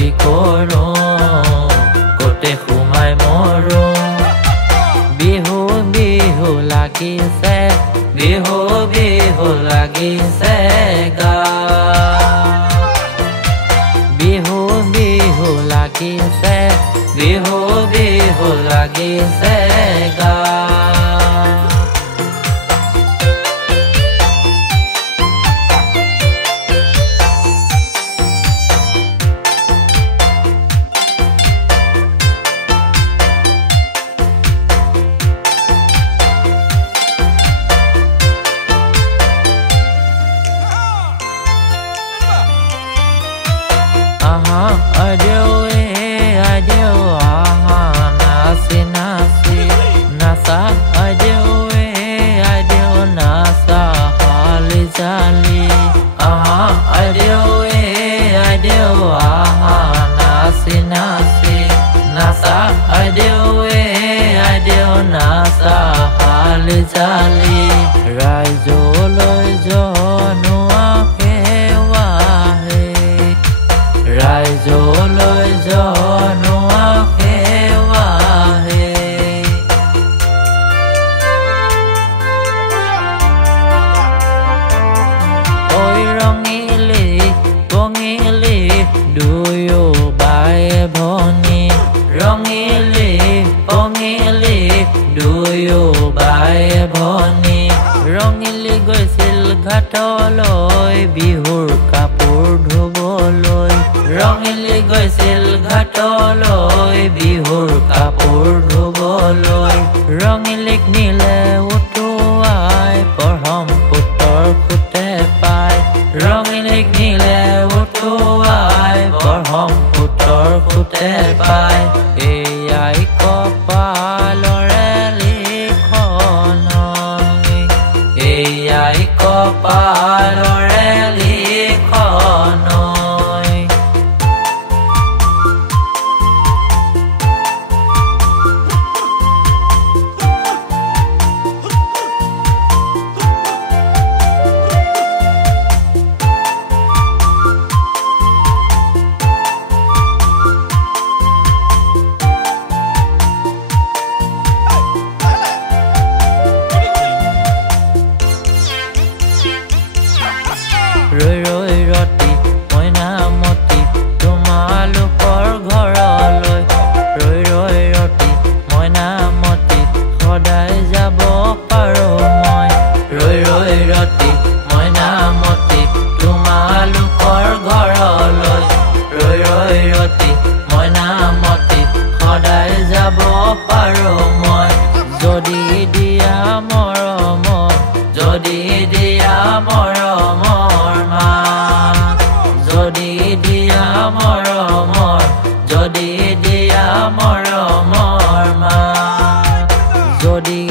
কি কৰো কোতে সোমাই মৰো বিহু বিহু লাগিছে বিহু বিহু লাগিছে গা বিহু বিহু লাগিছে বিহু বিহু লাগিছে গা Jali raizoloi jonua hewahe raizoloi jonua hewahe oi rongili bongili duyo bae boni rongili bongili duyo বাই ভনী ৰঙিলি গৈছিল ঘাটলৈ বিহুৰ কাপোৰ ধুবলৈ ৰঙিলি গৈছিল ঘাটলৈ বিহুৰ কাপোৰ ধুবলৈ ৰঙিলিক নিলে উটুৱাই পৰহম পুতৰ খুটে পাই ৰঙিলিক নিলে উটুৱাই পৰহম পুতৰ খুটে পাই এয়াই কপালৰে Eyai kopalore likhonoi Roi roi roti moina moti tumalukor ghoroloi roi roi roti moina moti khodai jabo paro moi roi roi roti moina moti tumalukor ghoroloi roi roi roti moina moti khodai jabo paro moi jodi dia moromor jodi dia moromor Jodi dia moromor Jodi dia moromor ma Jodi